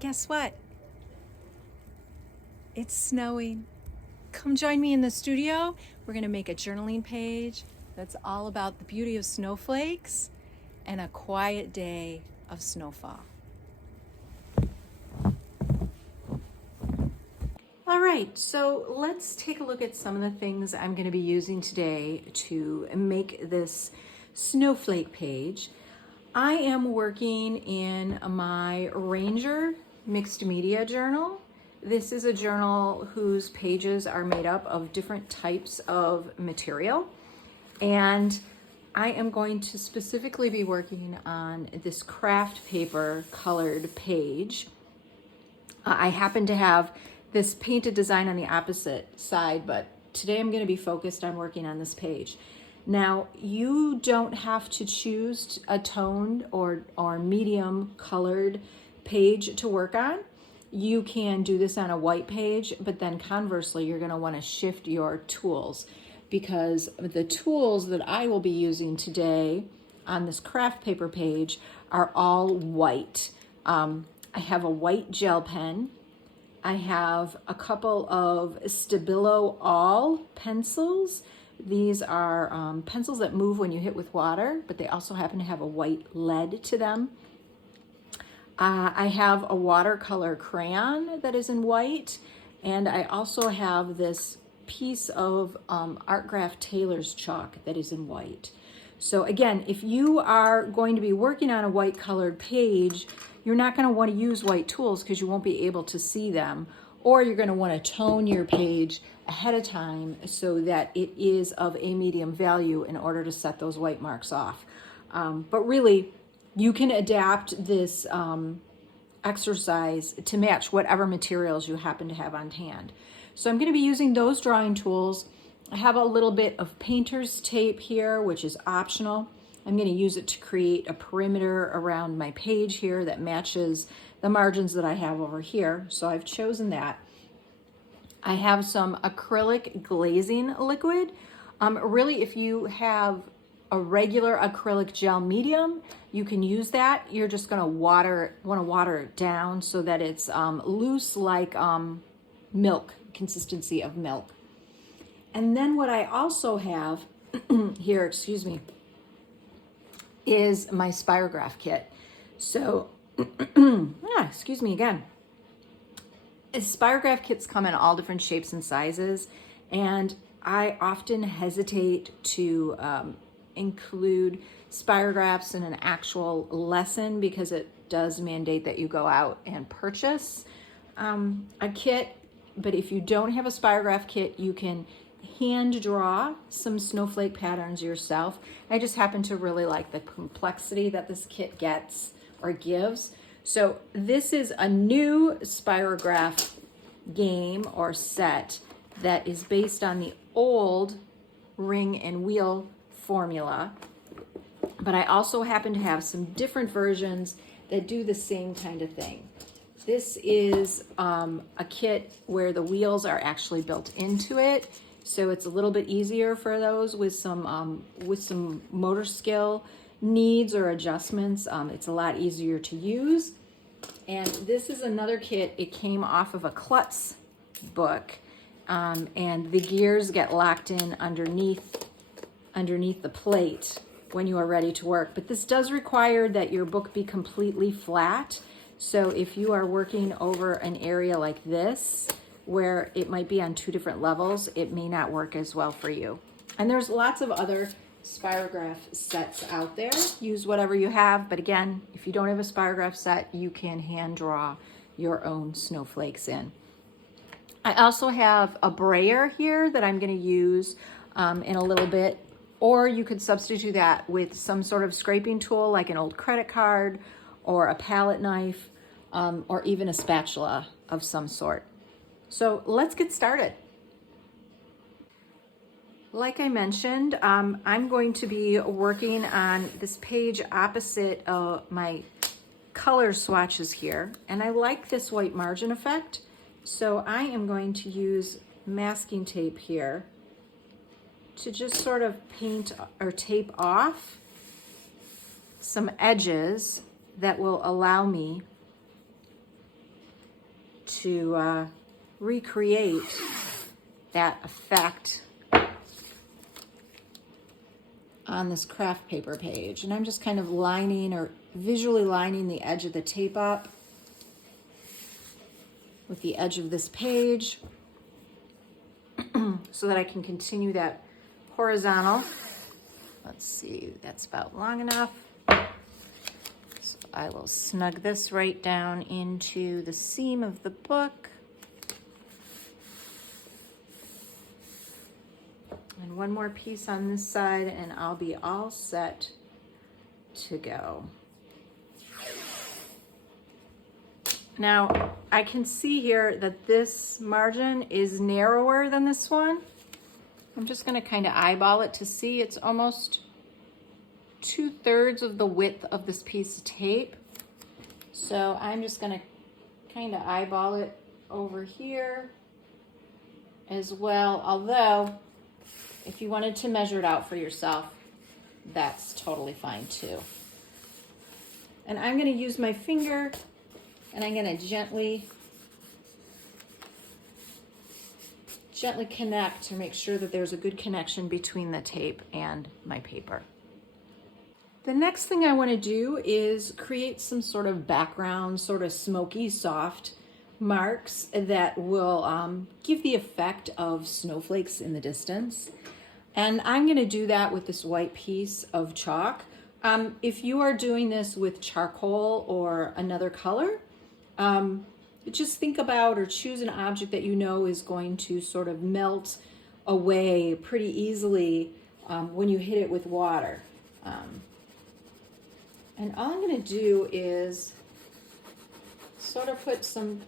Guess what? It's snowing. Come join me in the studio. We're going to make a journaling page that's all about the beauty of snowflakes and a quiet day of snowfall. All right, so let's take a look at some of the things I'm going to be using today to make this snowflake page. I am working in my Ranger mixed media journal. This is a journal whose pages are made up of different types of material. And I am going to specifically be working on this craft paper colored page. I happen to have this painted design on the opposite side, but today I'm going to be focused on working on this page. Now, you don't have to choose a toned or medium colored page to work on. You can do this on a white page, but then conversely, you're going to want to shift your tools, because the tools that I will be using today on this craft paper page are all white. I have a white gel pen. I have a couple of Stabilo All pencils. These are pencils that move when you hit with water, but they also happen to have a white lead to them. I have a watercolor crayon that is in white, and I also have this piece of Artgraph Taylor's chalk that is in white. So again, if you are going to be working on a white colored page, you're not going to want to use white tools because you won't be able to see them, or you're going to want to tone your page ahead of time so that it is of a medium value in order to set those white marks off. But really, you can adapt this exercise to match whatever materials you happen to have on hand. So I'm going to be using those drawing tools. I have a little bit of painter's tape here, which is optional. I'm going to use it to create a perimeter around my page here that matches the margins that I have over here. So I've chosen that. I have some acrylic glazing liquid. Really, if you have a regular acrylic gel medium, you can use that. You're just going to want to water it down so that it's loose, like milk, consistency of milk. And then what I also have here, is my spirograph kit. So, excuse me again. Spirograph kits come in all different shapes and sizes, and I often hesitate to include spirographs in an actual lesson because it does mandate that you go out and purchase a kit. But if you don't have a spirograph kit, you can hand draw some snowflake patterns yourself. I just happen to really like the complexity that this kit gets or gives. So this is a new spirograph game or set that is based on the old ring and wheel formula, but I also happen to have some different versions that do the same kind of thing. This is a kit where the wheels are actually built into it, so it's a little bit easier for those with some motor skill needs or adjustments. It's a lot easier to use. And this is another kit. It came off of a Klutz book, and the gears get locked in underneath the plate when you are ready to work. But this does require that your book be completely flat. So if you are working over an area like this, where it might be on two different levels, it may not work as well for you. And there's lots of other spirograph sets out there. Use whatever you have, but again, if you don't have a spirograph set, you can hand draw your own snowflakes in. I also have a brayer here that I'm going to use in a little bit, or you could substitute that with some sort of scraping tool like an old credit card or a palette knife, or even a spatula of some sort. So let's get started. Like I mentioned, I'm going to be working on this page opposite my color swatches here, and I like this white margin effect, so I am going to use masking tape here to just sort of paint or tape off some edges that will allow me to recreate that effect on this craft paper page. And I'm just kind of lining or visually lining the edge of the tape up with the edge of this page so that I can continue that horizontal. Let's see, that's about long enough. So I will snug this right down into the seam of the book. And one more piece on this side and I'll be all set to go. Now, I can see here that this margin is narrower than this one. I'm just gonna kind of eyeball it to see. It's almost 2/3 of the width of this piece of tape. So I'm just gonna kind of eyeball it over here as well. Although, if you wanted to measure it out for yourself, that's totally fine too. And I'm gonna use my finger and I'm gonna gently connect to make sure that there's a good connection between the tape and my paper. The next thing I want to do is create some sort of background, sort of smoky, soft marks that will give the effect of snowflakes in the distance. And I'm going to do that with this white piece of chalk. If you are doing this with charcoal or another color, just think about or choose an object that you know is going to sort of melt away pretty easily when you hit it with water. And all I'm going to do is sort of put some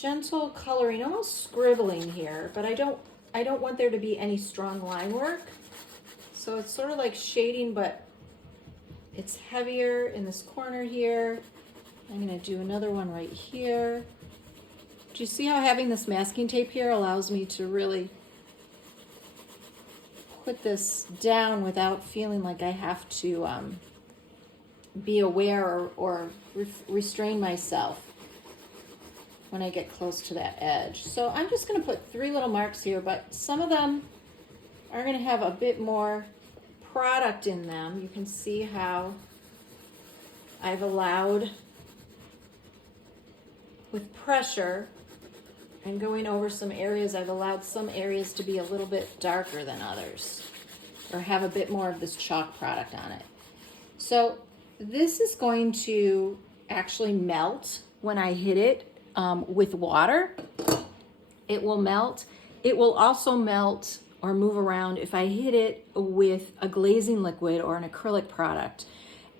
gentle coloring, almost scribbling here, but I don't want there to be any strong line work. So it's sort of like shading, but it's heavier in this corner here. I'm going to do another one right here. Do you see how having this masking tape here allows me to really put this down without feeling like I have to be aware or restrain myself when I get close to that edge. So I'm just going to put 3 little marks here, but some of them are going to have a bit more product in them. You can see how I've allowed, with pressure and going over some areas, I've allowed some areas to be a little bit darker than others or have a bit more of this chalk product on it. So this is going to actually melt when I hit it with water. It will melt. It will also melt or move around if I hit it with a glazing liquid or an acrylic product.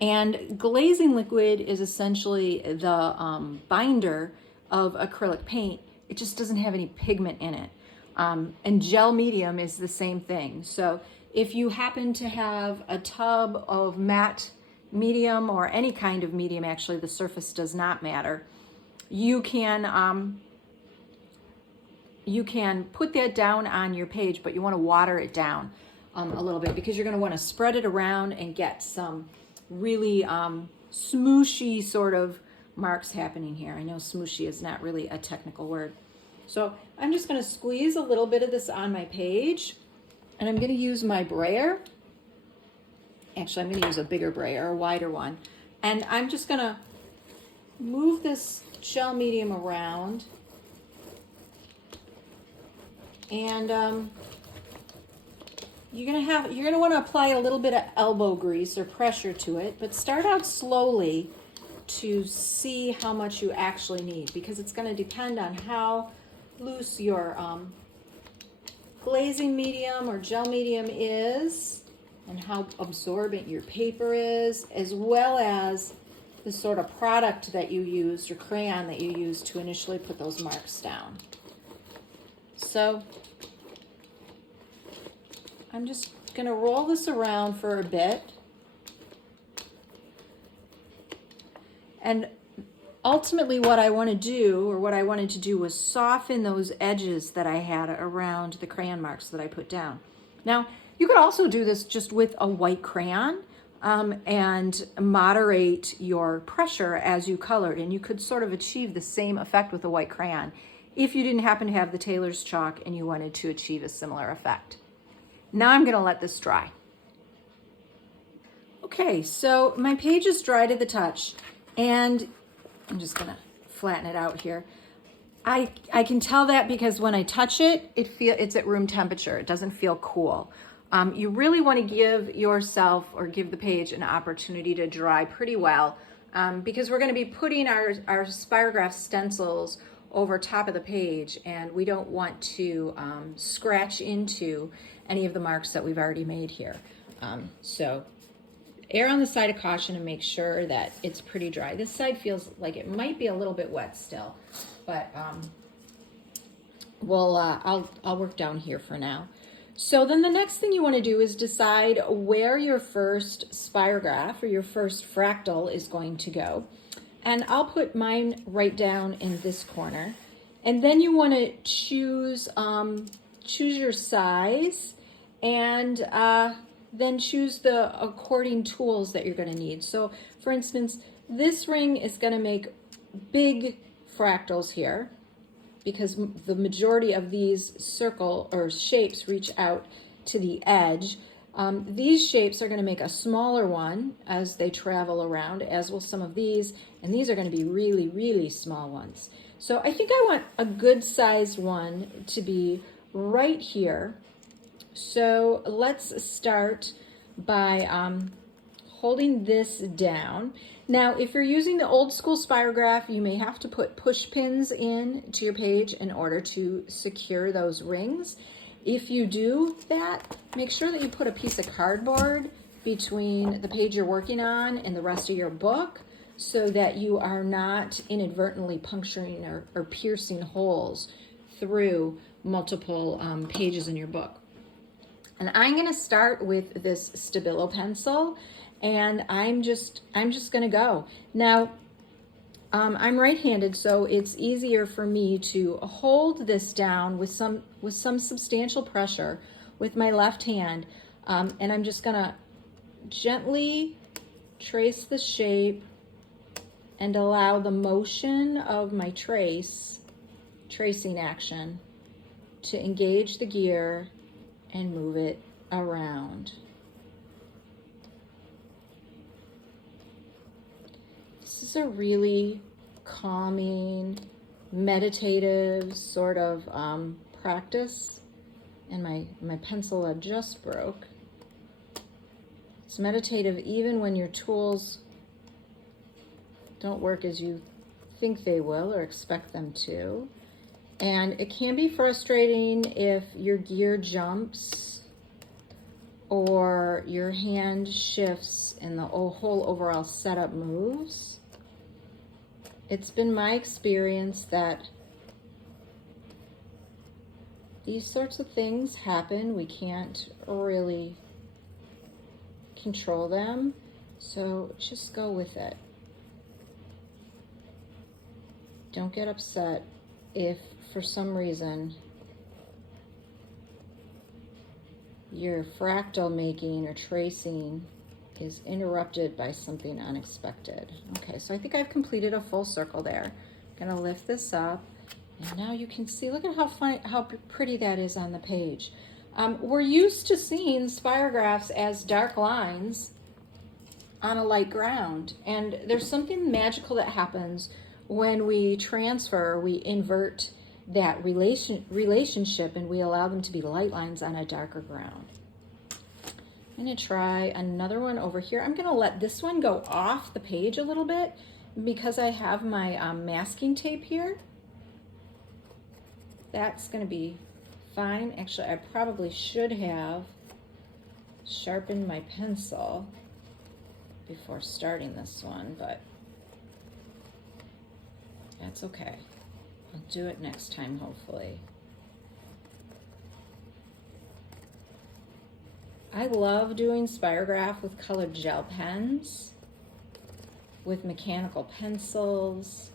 And glazing liquid is essentially the binder of acrylic paint. It just doesn't have any pigment in it. And gel medium is the same thing. So if you happen to have a tub of matte medium or any kind of medium, actually the surface does not matter, you can put that down on your page, but you want to water it down a little bit because you're going to want to spread it around and get some really smooshy sort of marks happening here. I know smooshy is not really a technical word. So I'm just going to squeeze a little bit of this on my page, and I'm going to use my brayer. Actually, I'm going to use a bigger brayer, a wider one. And I'm just going to move this gel medium around. And you're going to want to apply a little bit of elbow grease or pressure to it, but start out slowly to see how much you actually need, because it's going to depend on how loose your glazing medium or gel medium is and how absorbent your paper is, as well as the sort of product that you used or crayon that you used to initially put those marks down. So I'm just going to roll this around for a bit. And ultimately what I want to do, or what I wanted to do, was soften those edges that I had around the crayon marks that I put down. Now, you could also do this just with a white crayon. and moderate your pressure as you colored. And you could sort of achieve the same effect with a white crayon if you didn't happen to have the Taylor's chalk and you wanted to achieve a similar effect. Now I'm gonna let this dry. Okay, so my page is dry to the touch, and I'm just gonna flatten it out here. I can tell that because when I touch it, it's at room temperature. It doesn't feel cool. You really want to give yourself or give the page an opportunity to dry pretty well, because we're going to be putting our spirograph stencils over top of the page, and we don't want to scratch into any of the marks that we've already made here. So err on the side of caution and make sure that it's pretty dry. This side feels like it might be a little bit wet still, but I'll work down here for now. So then the next thing you want to do is decide where your first spirograph or your first fractal is going to go. And I'll put mine right down in this corner. And then you want to choose your size, and then choose the according tools that you're going to need. So for instance, this ring is going to make big fractals here, because the majority of these circle or shapes reach out to the edge. These shapes are going to make a smaller one as they travel around, as will some of these, and these are going to be really, really small ones. So I think I want a good sized one to be right here. So let's start by holding this down. Now, if you're using the old school spirograph, you may have to put push pins in to your page in order to secure those rings. If you do that, make sure that you put a piece of cardboard between the page you're working on and the rest of your book, so that you are not inadvertently puncturing or piercing holes through multiple pages in your book. And I'm going to start with this Stabilo pencil, and I'm just going to go. Now, I'm right-handed, so it's easier for me to hold this down with some substantial pressure with my left hand, and I'm just going to gently trace the shape and allow the motion of my tracing action to engage the gear and move it around. This is a really calming, meditative sort of practice, and my pencil lead just broke. It's meditative even when your tools don't work as you think they will or expect them to. And it can be frustrating if your gear jumps or your hand shifts and the whole overall setup moves. It's been my experience that these sorts of things happen. We can't really control them, so just go with it. Don't get upset if for some reason your fractal making or tracing is interrupted by something unexpected. Okay, so I think I've completed a full circle there. I'm gonna lift this up, and now you can see, look at how pretty that is on the page. We're used to seeing spirographs as dark lines on a light ground, and there's something magical that happens when we transfer, we invert that relationship, and we allow them to be light lines on a darker ground. I'm going to try another one over here. I'm going to let this one go off the page a little bit because I have my masking tape here. That's going to be fine. Actually, I probably should have sharpened my pencil before starting this one, but that's okay. I'll do it next time, hopefully. I love doing spirograph with colored gel pens, with mechanical pencils,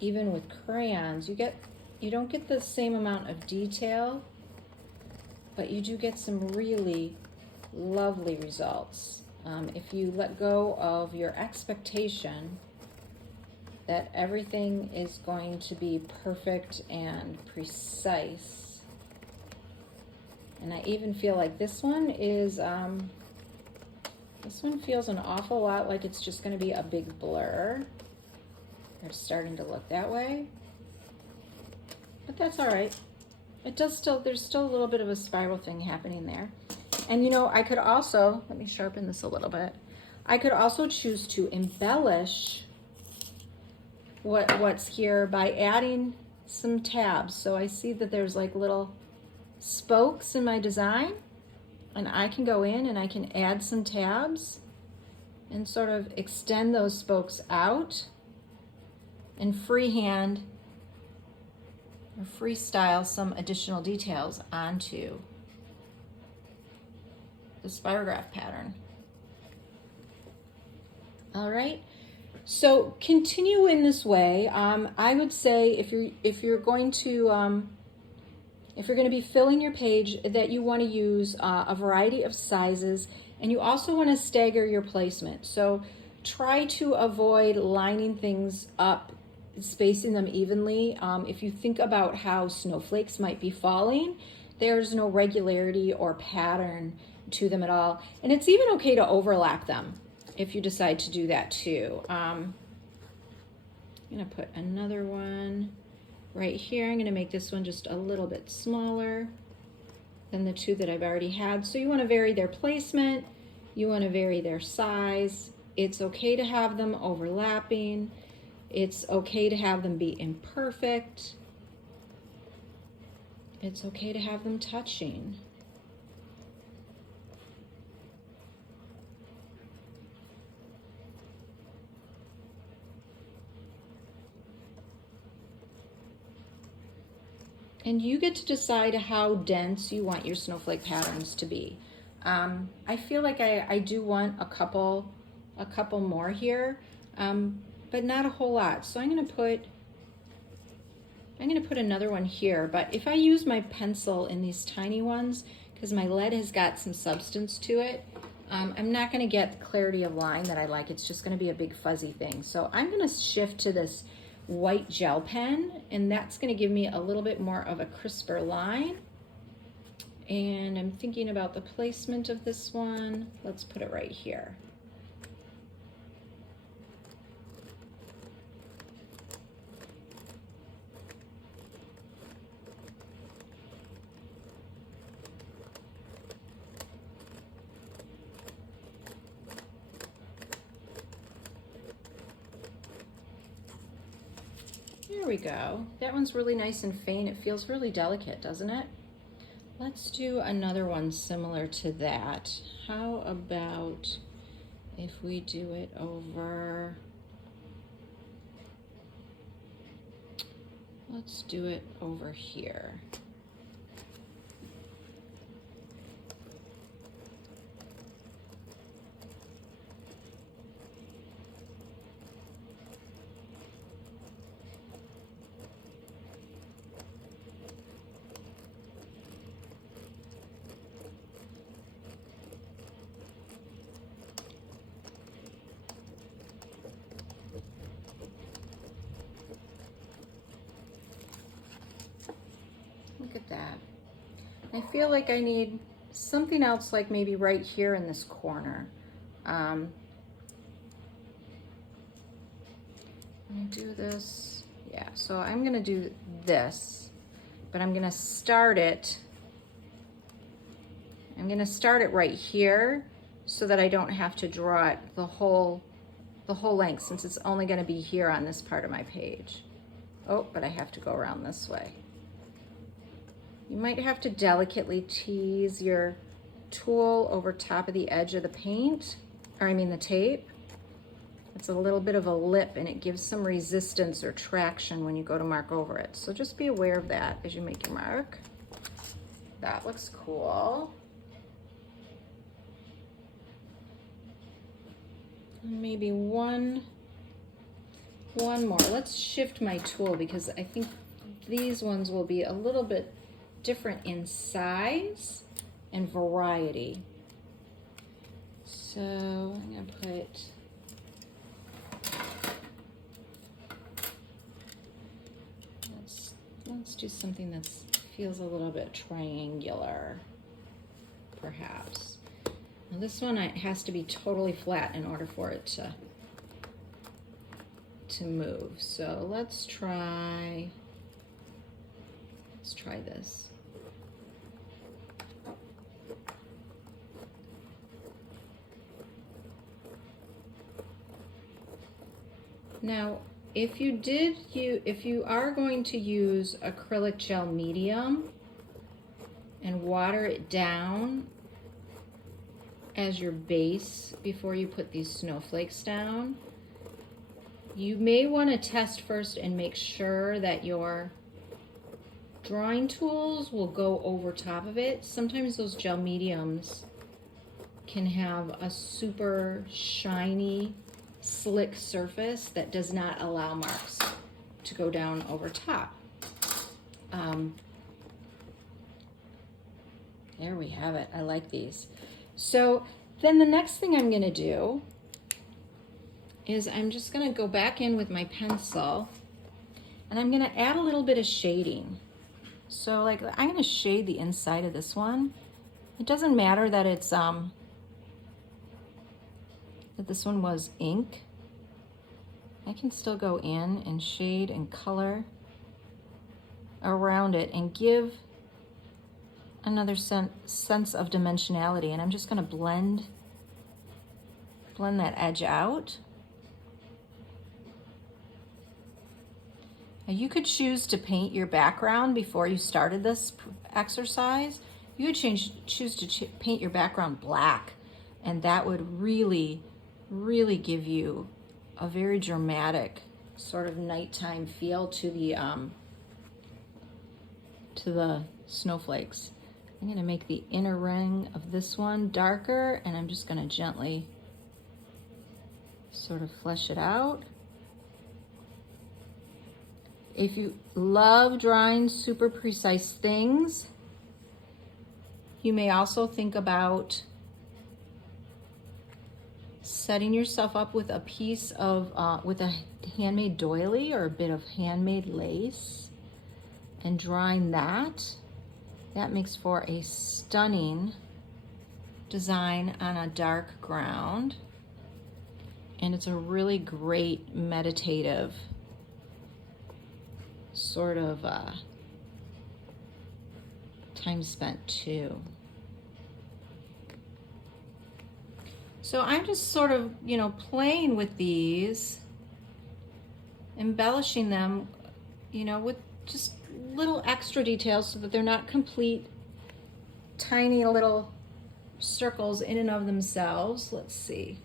even with crayons. You don't get the same amount of detail, but you do get some really lovely results. If you let go of your expectation that everything is going to be perfect and precise, and I even feel like this one is, this one feels an awful lot like it's just going to be a big blur. It's starting to look that way, but that's all right. It does still, there's still a little bit of a spiral thing happening there. And you know, I could also, let me sharpen this a little bit. I could also choose to embellish what's here by adding some tabs. So I see that there's like little spokes in my design, and I can go in and I can add some tabs and sort of extend those spokes out and freehand or freestyle some additional details onto the spirograph pattern. All right, so continue in this way. I would say if you're going to be filling your page, that you want to use a variety of sizes, and you also want to stagger your placement. So try to avoid lining things up, spacing them evenly. If you think about how snowflakes might be falling, there's no regularity or pattern to them at all. And it's even okay to overlap them if you decide to do that too. I'm gonna put another one right here. I'm gonna make this one just a little bit smaller than the two that I've already had. So you wanna vary their placement, you wanna vary their size. It's okay to have them overlapping. It's okay to have them be imperfect. It's okay to have them touching. And you get to decide how dense you want your snowflake patterns to be. I feel like I do want a couple more here, but not a whole lot. So I'm gonna put another one here, but if I use my pencil in these tiny ones, because my lead has got some substance to it, I'm not gonna get the clarity of line that I like. It's just gonna be a big fuzzy thing. So I'm gonna shift to this white gel pen, and that's going to give me a little bit more of a crisper line. And I'm thinking about the placement of this one. Let's put it right here. There we go. That one's really nice and faint. It feels really delicate, doesn't it? Let's do another one similar to that. How about if we do it over, let's do it over here. Look at that. I feel like I need something else, like maybe right here in this corner. I'm gonna do this. Yeah, so I'm gonna do this, but I'm gonna start it. I'm gonna start it right here so that I don't have to draw it the whole length, since it's only gonna be here on this part of my page. Oh, but I have to go around this way. You might have to delicately tease your tool over top of the edge of the paint, or I mean the tape. It's a little bit of a lip, and it gives some resistance or traction when you go to mark over it. So just be aware of that as you make your mark. That looks cool. Maybe one more. Let's shift my tool, because I think these ones will be a little bit different in size and variety. So I'm gonna put let's do something that feels a little bit triangular, perhaps. Now this one has to be totally flat in order for it to move. So let's try this. Now, if you are going to use acrylic gel medium and water it down as your base before you put these snowflakes down, you may want to test first and make sure that your drawing tools will go over top of it. Sometimes those gel mediums can have a super shiny, slick surface that does not allow marks to go down over top. There we have it. I like these. So then the next thing I'm going to do is I'm just going to go back in with my pencil and I'm going to add a little bit of shading. So like I'm going to shade the inside of this one. It doesn't matter that it's that this one was ink. I can still go in and shade and color around it and give another sense of dimensionality. And I'm just going to blend that edge out. Now you could choose to paint your background before you started this exercise. You could choose to paint your background black, and that would really give you a very dramatic sort of nighttime feel to the snowflakes. I'm going to make the inner ring of this one darker, and I'm just going to gently sort of flesh it out. If you love drawing super precise things, you may also think about setting yourself up with a piece of, with a handmade doily or a bit of handmade lace and drawing that. That makes for a stunning design on a dark ground. And it's a really great meditative sort of time spent too. So I'm just sort of, playing with these, embellishing them, with just little extra details so that they're not complete tiny little circles in and of themselves. Let's see.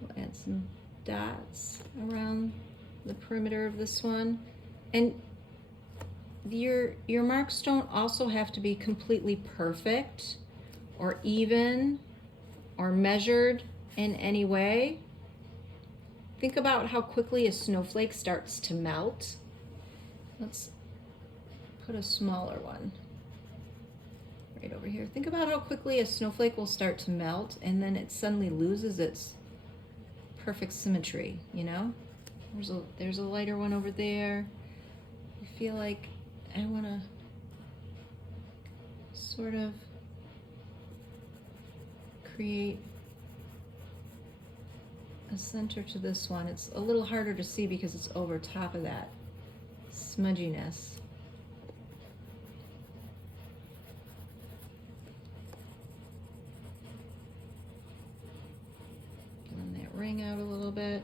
We'll add some dots around the perimeter of this one. And your marks don't also have to be completely perfect or even or measured in any way. Think about how quickly a snowflake starts to melt. Let's put a smaller one right over here. Think about how quickly a snowflake will start to melt and then it suddenly loses its perfect symmetry, There's a lighter one over there. I feel like I want to sort of create a center to this one. It's a little harder to see because it's over top of that smudginess. Blend that ring out a little bit.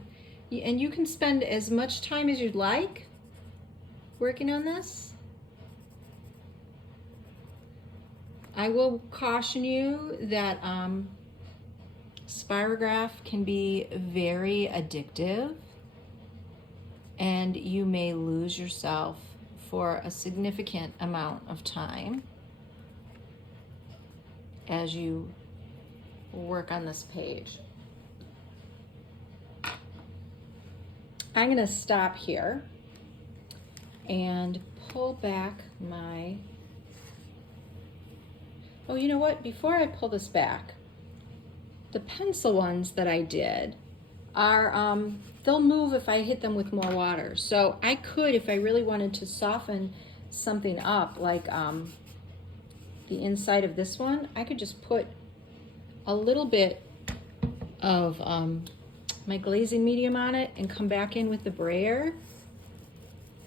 And you can spend as much time as you'd like working on this. I will caution you that spirograph can be very addictive and you may lose yourself for a significant amount of time as you work on this page. I'm going to stop here and pull back my, oh, you know what? Before I pull this back, the pencil ones that I did are, they'll move if I hit them with more water. So I could, if I really wanted to soften something up, like the inside of this one, I could just put a little bit of my glazing medium on it and come back in with the brayer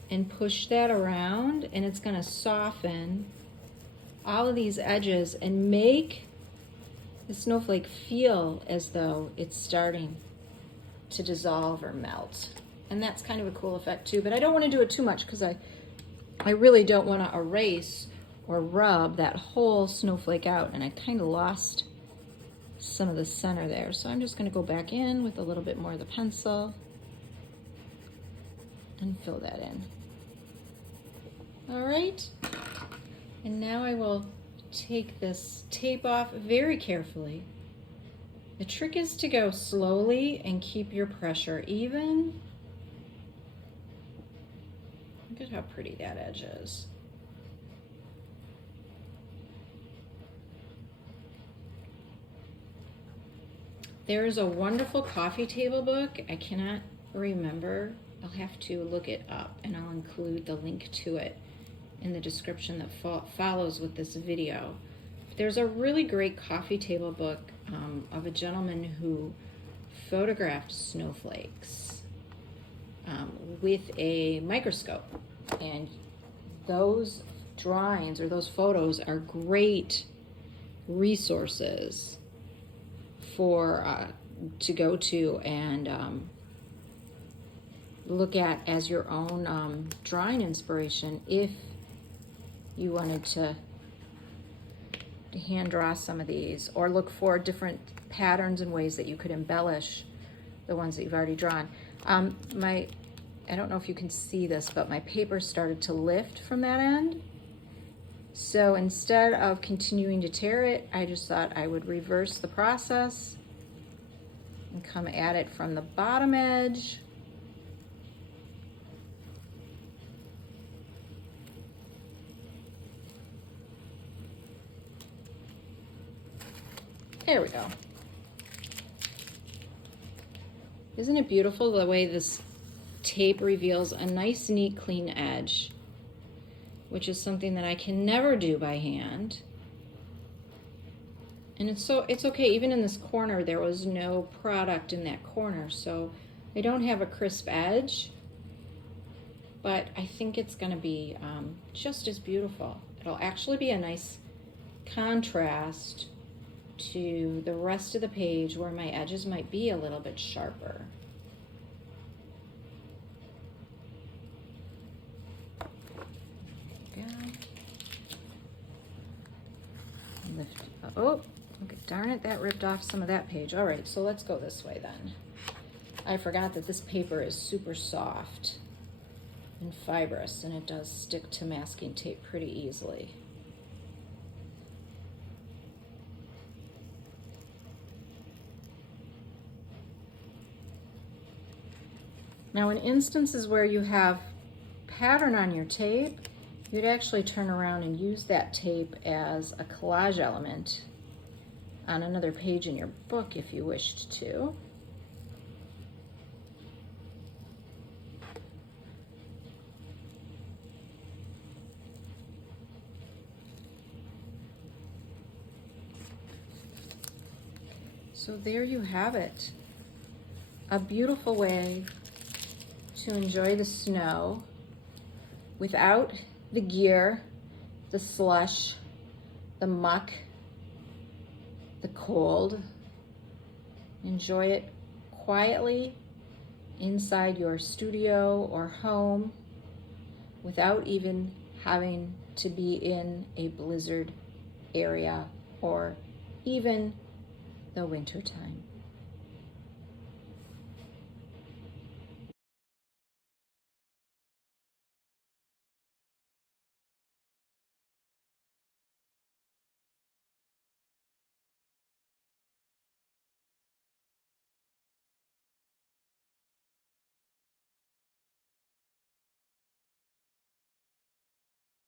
and push that around, and it's gonna soften all of these edges and make the snowflake feel as though it's starting to dissolve or melt. And that's kind of a cool effect too, but I don't want to do it too much because I really don't want to erase or rub that whole snowflake out, and I kind of lost some of the center there. So I'm just going to go back in with a little bit more of the pencil and fill that in. All right, and now I will take this tape off very carefully. The trick is to go slowly and keep your pressure even. Look at how pretty that edge is. There is a wonderful coffee table book. I cannot remember. I'll have to look it up, and I'll include the link to it in the description that follows with this video. There's a really great coffee table book of a gentleman who photographed snowflakes with a microscope, and those drawings or those photos are great resources for to go to and look at as your own drawing inspiration if you wanted to hand draw some of these, or look for different patterns and ways that you could embellish the ones that you've already drawn. I don't know if you can see this, but my paper started to lift from that end. So instead of continuing to tear it, I just thought I would reverse the process and come at it from the bottom edge. There we go. Isn't it beautiful the way this tape reveals a nice, neat, clean edge, which is something that I can never do by hand. And it's okay, even in this corner, there was no product in that corner, so I don't have a crisp edge, but I think it's gonna be just as beautiful. It'll actually be a nice contrast to the rest of the page where my edges might be a little bit sharper. Lift. Oh, okay, darn it, that ripped off some of that page. All right, so let's go this way then. I forgot that this paper is super soft and fibrous, and it does stick to masking tape pretty easily. Now, in instances where you have pattern on your tape, you'd actually turn around and use that tape as a collage element on another page in your book if you wished to. So there you have it. A beautiful way to enjoy the snow without the gear, the slush, the muck, the cold. Enjoy it quietly inside your studio or home without even having to be in a blizzard area or even the winter time.